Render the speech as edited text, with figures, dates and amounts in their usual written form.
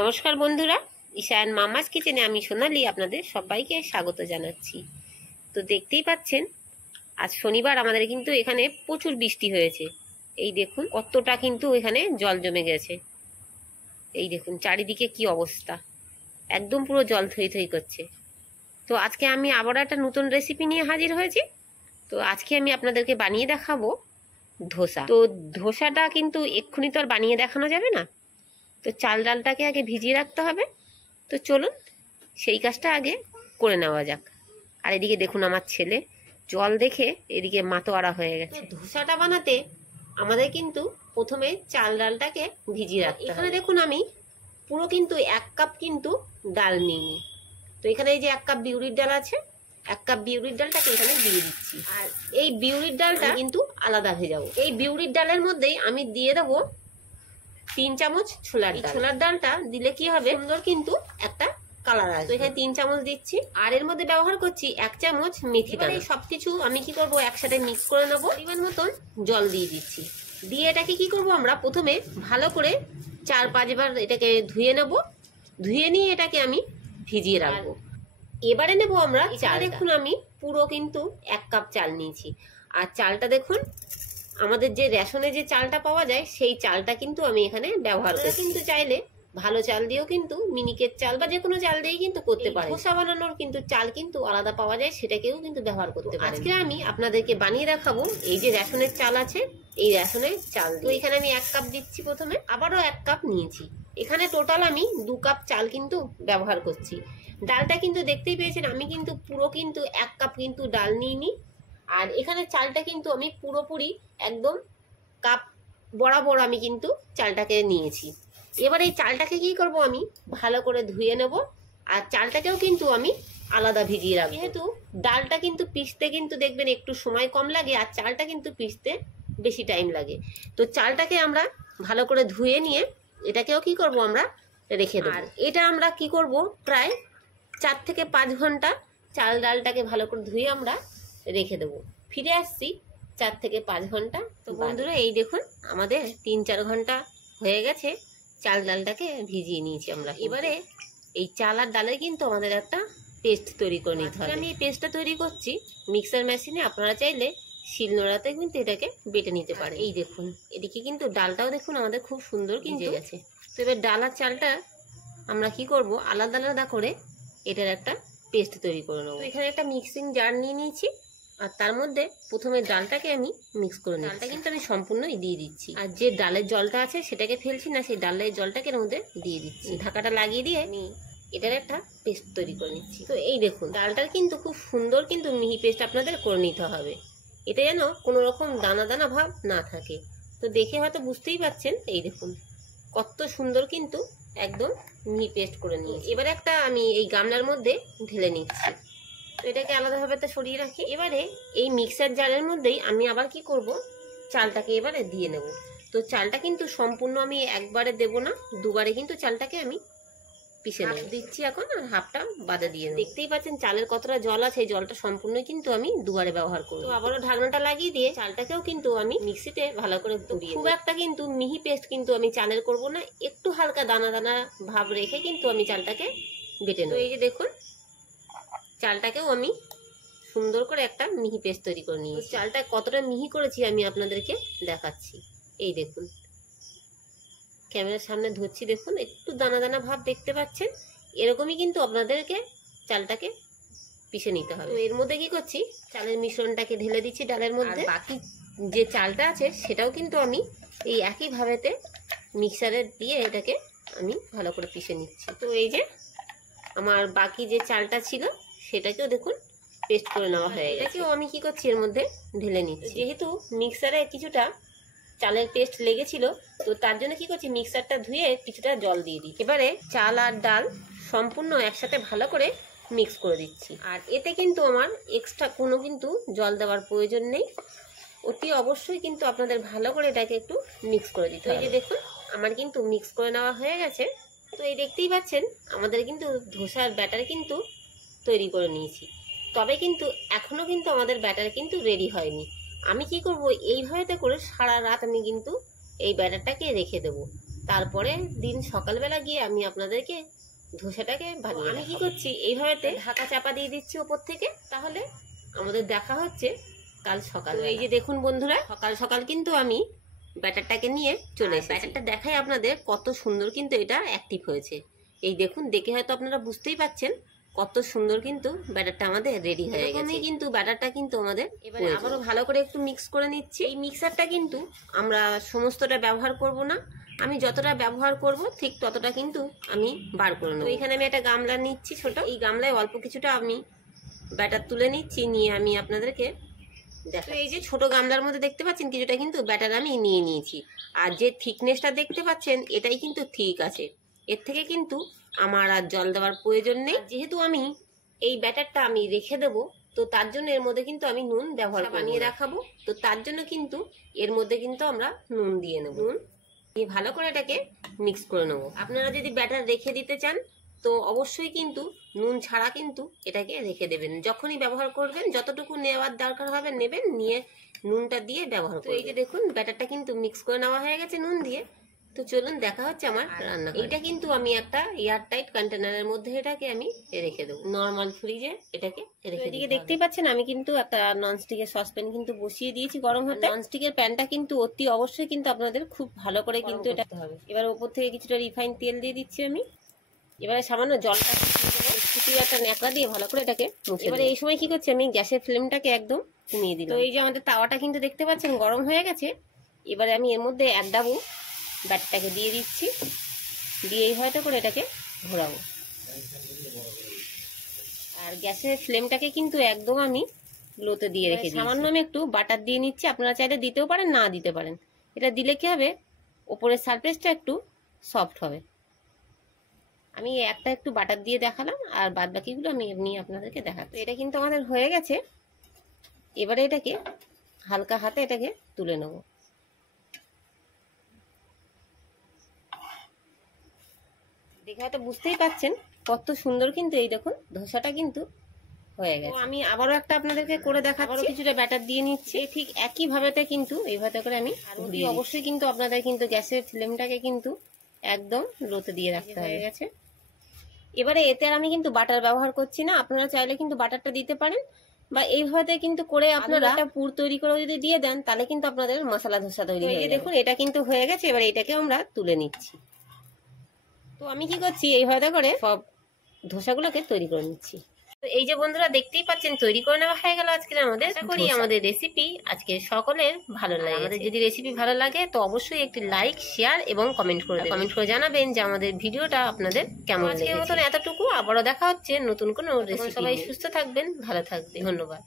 নমস্কার বন্ধুরা, ঈশান মামাস কিচেনে আমি সোনালি আপনাদের সবাইকে স্বাগত জানাচ্ছি। তো দেখতেই পাচ্ছেন আজ শনিবার আমাদের কিন্তু এখানে প্রচুর বৃষ্টি হয়েছে। এই দেখুন কতটা কিন্তু এখানে জল জমে গেছে। এই দেখুন চারিদিকে কি অবস্থা, একদম পুরো জল থই থই করছে। তো আজকে আমি আবার একটা নতুন রেসিপি নিয়ে হাজির হয়েছি। তো আজকে আমি আপনাদেরকে বানিয়ে দেখাবো ধোসা। তো ধোসাটা কিন্তু এক্ষুনি তো আর বানিয়ে দেখানো যাবে না, তো চাল ডালটাকে আগে ভিজিয়ে রাখতে হবে। তো চলুন সেই কাজটা আগে করে নেওয়া যাক। আর এদিকে দেখুন আমার ছেলে জল দেখে এদিকে মাতোয়ারা হয়ে গেছে। ধোসাটা বানাতে আমাদের কিন্তু প্রথমে চাল ডালটাকে ভিজিয়ে রাখতে হবে। এখানে দেখুন আমি পুরো কিন্তু 1 কাপ কিন্তু ডাল নিইনি। তো এখানে এই যে 1 কাপ বিউলির ডাল আছে, 1 কাপ বিউলির ডালটাকে এখানে দিয়ে দিচ্ছি। আর এই বিউলির ডালটা কিন্তু আলাদা ভেজাবো। এই বিউলির ডালের মধ্যেই আমি দিয়ে দেবো 3 চামচ ছোলার ডাল। ছোলার ডালটা দিলে কি হবে, সুন্দর কিন্তু একটা কালার আসবে। তো এখানে 3 চামচ দিচ্ছি। আর এর মধ্যে ব্যবহার করছি 1 চামচ মেথি দানা। সবকিছু আমি কি করব, একসাথে মিক্স করে নেবো। পরিমাণ মতন জল দিয়ে দিচ্ছি। দিয়ে এটাকে কি করব, আমরা প্রথমে ভালো করে 4-5 বার এটাকে ধুয়ে নেব। ধুয়ে নিয়ে এটাকে আমি ভিজিয়ে রাখবো। এবারে নেব আমরা চাল। দেখুন আমি পুরো কিন্তু 1 কাপ চাল নিয়েছি। আর চালটা দেখুন আমাদের যে রেশনে যে চালটা পাওয়া যায় সেই চালটা কিন্তু আমি এখানে ব্যবহার করি। কিন্তু চাইলে ভালো চাল দিয়েও কিন্তু মিনিকেট চাল বা যে কোনো চাল দিয়েই কিন্তু করতে পারে। ধোসা বানানোর কিন্তু চাল কিন্তু আলাদা পাওয়া যায়, সেটাকেও কিন্তু ব্যবহার করতে পারে। আজকে আমি আপনাদেরকে বানিয়ে দেখাবো এই যে রেশনের চাল আছে, এই রেশনের চাল। তো এখানে আমি 1 কাপ দিচ্ছি, প্রথমে আবারও 1 কাপ নিয়েছি। এখানে টোটাল আমি 2 কাপ চাল কিন্তু ব্যবহার করছি। ডালটা কিন্তু দেখতেই পেয়েছেন আমি কিন্তু পুরো কিন্তু 1 কাপ কিন্তু ডাল নিইনি। আর এখানে চালটা কিন্তু আমি পুরোপুরি একদম কাপ বরাবর আমি কিন্তু চালটাকে নিয়েছি। এবার এই চালটাকে কি করব, আমি ভালো করে ধুয়ে নেব। আর চালটাকেও কিন্তু আমি আলাদা ভিজিয়ে রাখবো। যেহেতু ডালটা কিন্তু পিষতে কিন্তু দেখবেন একটু সময় কম লাগে, আর চালটা কিন্তু পিষতে বেশি টাইম লাগে। তো চালটাকে আমরা ভালো করে ধুয়ে নিয়ে এটাকেও কি করব, আমরা রেখে দেব। আর এটা আমরা কি করব, প্রায় 4 থেকে 5 ঘন্টা চাল ডালটাকে ভালো করে ধুয়ে আমরা রেখে দেবো। ফিরে আসছি 4 থেকে 5 ঘন্টা। তো বন্ধুরা এই দেখুন আমাদের 3-4 ঘন্টা হয়ে গেছে চাল ডালটাকে ভিজিয়ে নিয়েছি আমরা। এবারে এই চাল আর ডালের কিন্তু আমাদের একটা পেস্ট তৈরি করে নিতে হবে। আমি এই পেস্টটা তৈরি করছি মিক্সার মেশিনে, আপনারা চাইলে শিলনোড়াতে কিন্তু এটাকে বেটে নিতে পারে। এই দেখুন এদিকে কিন্তু ডালটাও দেখুন আমাদের খুব সুন্দর ভিজে গেছে। তো এবার ডাল আর চালটা আমরা কি করব, আলাদা আলাদা করে এটার একটা পেস্ট তৈরি করে নেবো। এখানে একটা মিক্সিং জার নিয়ে নিয়েছি, আর তার মধ্যে প্রথমে ডালটাকে আমি মিক্স করে নিই। ডালটা কিন্তু আমি সম্পূর্ণই দিয়ে দিচ্ছি। আর যে ডালের জলটা আছে সেটাকে ফেলছি না, সেই ডালের জলটাকে এর মধ্যে দিয়ে দিচ্ছি। ঢাকাটা লাগিয়ে দিয়ে আমি এটার একটা পেস্ট তৈরি করে নিচ্ছি। তো এই দেখুন ডালটার কিন্তু খুব সুন্দর কিন্তু মিহি পেস্ট আপনাদের করে নিতে হবে। এটা যেন কোনো রকম দানা দানা ভাব না থাকে। তো দেখে হয়তো বুঝতেই পারছেন, এই দেখুন কত সুন্দর কিন্তু একদম মিহি পেস্ট করে নিয়েছি। এবারে একটা আমি এই গামলার মধ্যে ঢেলে নিচ্ছি। তো এটাকে আলাদাভাবে তো সরিয়ে রাখি। এবারে এই মিক্সার জারের মধ্যেই আমি আবার কি করব, চালটাকে এবারে দিয়ে নেব। তো চালটা কিন্তু সম্পূর্ণ আমি একবারে দেব না, দুবারে কিন্তু চালটাকে আমি পিষে নেব। দিচ্ছি এখন, আর হাফটা বাদে দিয়ে নেব। দেখতেই পাচ্ছেন চালের কতটা জল আছে, এই জলটা সম্পূর্ণ কিন্তু আমি দুবারে ব্যবহার করব। তো আবারও ঢাকনাটা লাগিয়ে দিয়ে চালটাকেও কিন্তু আমি মিক্সিতে ভালো করে পুড়িয়ে, খুব একটা কিন্তু মিহি পেস্ট কিন্তু আমি চালের করব না, একটু হালকা দানা দানা ভাব রেখে কিন্তু আমি চালটাকে বেটে নেব। এই যে দেখুন চালটাকেও আমি সুন্দর করে একটা মিহি পেস্ট তৈরি করে নিয়েছি। চালটা কতটা মিহি করেছি আমি আপনাদেরকে দেখাচ্ছি। এই দেখুন ক্যামেরার সামনে ধরছি, দেখুন একটু দানা দানা ভাব দেখতে পাচ্ছেন। এরকমই কিন্তু আপনাদেরকে চালটাকে পিষে নিতে হবে। তো এর মধ্যে কি করছি, চালের মিশ্রণটাকে ঢেলে দিচ্ছি ডালের মধ্যে। বাকি যে চালটা আছে সেটাও কিন্তু আমি এই একই ভাবেতে মিক্সারে দিয়ে এটাকে আমি ভালো করে পিষে নিচ্ছি। তো এই যে আমার বাকি যে চালটা ছিল সেটাকেও দেখুন পেস্ট করে নেওয়া হয়ে গেছে। এটাকেও আমি কি করছি এর মধ্যে ঢেলে নিচ্ছি। যেহেতু মিক্সারে কিছুটা চালের পেস্ট লেগেছিল, তো তার জন্য কি করছি মিক্সারটা ধুয়ে কিছুটা জল দিয়ে দিই। এবারে চাল আর ডাল সম্পূর্ণ একসাথে ভালো করে মিক্স করে দিচ্ছি। আর এতে কিন্তু আমার এক্সট্রা কোনো কিন্তু জল দেওয়ার প্রয়োজন নেই। অতি অবশ্যই কিন্তু আপনাদের ভালো করে এটাকে একটু মিক্স করে দিতে হবে। এই যে দেখুন আমার কিন্তু মিক্স করে নেওয়া হয়ে গেছে। তো এই দেখতেই পাচ্ছেন আমাদের কিন্তু ধোসার ব্যাটার কিন্তু তৈরি করে নিয়েছি। তবে কিন্তু এখনো কিন্তু আমাদের ব্যাটার কিন্তু রেডি হয়নি। আমি কি করব, এইভাবে করে সারা রাত আমি কিন্তু এই ব্যাটারটাকে রেখে দেবো। তারপরে দিন সকালবেলা গিয়ে আমি আপনাদেরকে ধোসাটাকে বানিয়ে আমি কি করছি, এইভাবে ঢাকা চাপা দিয়ে দিচ্ছি ওপর থেকে। তাহলে আমাদের দেখা হচ্ছে কাল সকাল। এই যে দেখুন বন্ধুরা, সকাল সকাল কিন্তু আমি ব্যাটারটাকে নিয়ে চলে এসেছি। ব্যাটারটা দেখাই আপনাদের কত সুন্দর কিন্তু এটা অ্যাক্টিভ হয়েছে। এই দেখুন, দেখে হয়তো আপনারা বুঝতেই পাচ্ছেন কত সুন্দর কিন্তু ব্যাটারটা আমাদের রেডি হয়ে গেছে। কিন্তু ব্যাটারটা কিন্তু আমাদের এবারে আবারও ভালো করে একটু মিক্স করে নিচ্ছি। এই মিক্সারটা কিন্তু আমরা সমস্তটা ব্যবহার করব না, আমি যতটা ব্যবহার করব ঠিক ততটা কিন্তু আমি বার করে নেব। এখানে আমি একটা গামলা নিচ্ছি ছোট, এই গামলায় অল্প কিছুটা আমি ব্যাটার তুলে নিচ্ছি, নিয়ে আমি আপনাদেরকে দেখো। এই যে ছোট গামলার মধ্যে দেখতে পাচ্ছেন কিছুটা কিন্তু ব্যাটার আমি নিয়ে নিয়েছি। আর যে থিকনেসটা দেখতে পাচ্ছেন এটাই কিন্তু ঠিক আছে, এর থেকে কিন্তু আমার আর জল দেওয়ার প্রয়োজন নেই। যেহেতু আমি এই ব্যাটারটা আমি রেখে দেবো, তো তার জন্য এর মধ্যে কিন্তু আমি নুন ব্যবহার বানিয়ে রাখাবো, তো তার জন্য কিন্তু এর মধ্যে কিন্তু আমরা নুন দিয়ে নেব। নুন দিয়ে ভালো করে এটাকে মিক্স করে নেবো। আপনারা যদি ব্যাটার রেখে দিতে চান তো অবশ্যই কিন্তু নুন ছাড়া কিন্তু এটাকে রেখে দেবেন। যখনই ব্যবহার করবেন যতটুকু নেওয়ার দরকার হবে নেবেন, নিয়ে নুনটা দিয়ে ব্যবহার করবেন। এই যে দেখুন ব্যাটারটা কিন্তু মিক্স করে নেওয়া হয়ে গেছে নুন দিয়ে। তো চলুন দেখা হচ্ছে আমার রান্না। এটা কিন্তু আমি একটা এয়ারটাইট কন্টেনারের মধ্যে এটাকে আমি রেখে দেবো, নর্মাল ফ্রিজে এটাকে রেখে। এদিকে দেখতেই পাচ্ছেন আমি কিন্তু একটা ননস্টিকের সসপ্যান কিন্তু বসিয়ে দিয়েছি গরম হতে। ননস্টিকের প্যানটা কিন্তু অতি অবশ্যই কিন্তু আপনাদের খুব ভালো করে কিন্তু এটা হবে। এবার উপর থেকে কিছুটা রিফাইন তেল দিয়ে দিচ্ছি আমি। এবারে সামান্য জলটা একটা ন্যাকড়া দিয়ে ভালো করে এটাকে মুছে। এবারে এই সময় কি করছি, আমি গ্যাসের ফ্লেমটাকে একদম কমিয়ে দিলাম। তো এই যে আমাদের তাওয়াটা কিন্তু দেখতে পাচ্ছেন গরম হয়ে গেছে। এবারে আমি এর মধ্যে এক ডাবু ব্যাটারটাকে দিয়ে দিচ্ছি, দিয়ে এইভাবে করে এটাকে ঘোরাবো। আর গ্যাসের ফ্লেমটাকে কিন্তু একদম আমি লোতে দিয়ে রেখে দিই। সামান্য আমি একটু বাটার দিয়ে নিচ্ছি, আপনারা চাইলে দিতেও পারেন না দিতে পারেন। এটা দিলে কি হবে, ওপরের সারফেসটা একটু সফট হবে। আমি একটা একটু বাটার দিয়ে দেখালাম, আর বাদ বাকিগুলো আমি এমনি আপনাদেরকে দেখাচ্ছি। এটা কিন্তু আমাদের হয়ে গেছে। এবারে এটাকে হালকা হাতে এটাকে তুলে নেব। দেখে হয়তো বুঝতেই পাচ্ছেন কত সুন্দর কিন্তু এই দেখুন ধোসাটা কিন্তু হয়ে গেছে। আমি আবারও একটা আপনাদেরকে করে দেখাচ্ছি। কিছুটা ব্যাটার দিয়ে নিচ্ছি, ঠিক একই ভাবেতে কিন্তু এইভাবে করে আমি অবশ্যই কিন্তু আপনাদের কিন্তু গ্যাসের ফ্লেমটাকে কিন্তু একদম লোতে দিয়ে রাখতে হয়ে গেছে। এবারে এতে আর আমি কিন্তু বাটার ব্যবহার করছি না, আপনারা চাইলে কিন্তু বাটারটা দিতে পারেন, বা এইভাবে কিন্তু করে আপনারা একটা পুর তৈরি করে যদি দিয়ে দেন তাহলে কিন্তু আপনাদের মশলা ধোসা তৈরি হয়ে যাবে। দেখুন এটা কিন্তু হয়ে গেছে, এবার এটাকে আমরা তুলে নিচ্ছি। তো আমি কি করছি, এইভাবে করে সব ধোসাগুলোকে তৈরি করে নিচ্ছি। তো এই যে বন্ধুরা দেখতেই পাচ্ছেন তৈরি করে নেওয়া হয়ে গেল আজকে আমাদের। আশা করি আমাদের রেসিপি আজকে সকলের ভালো লাগে। আমাদের যদি রেসিপি ভালো লাগে তো অবশ্যই একটি লাইক, শেয়ার এবং কমেন্ট করে দেবেন। কমেন্ট করে জানাবেন যে আমাদের ভিডিওটা আপনাদের কেমন লেগেছে। আজকের মতন এতটুকু, আবারও দেখা হচ্ছে নতুন কোনো রেসিপি। সবাই সুস্থ থাকবেন, ভালো থাকবেন, ধন্যবাদ।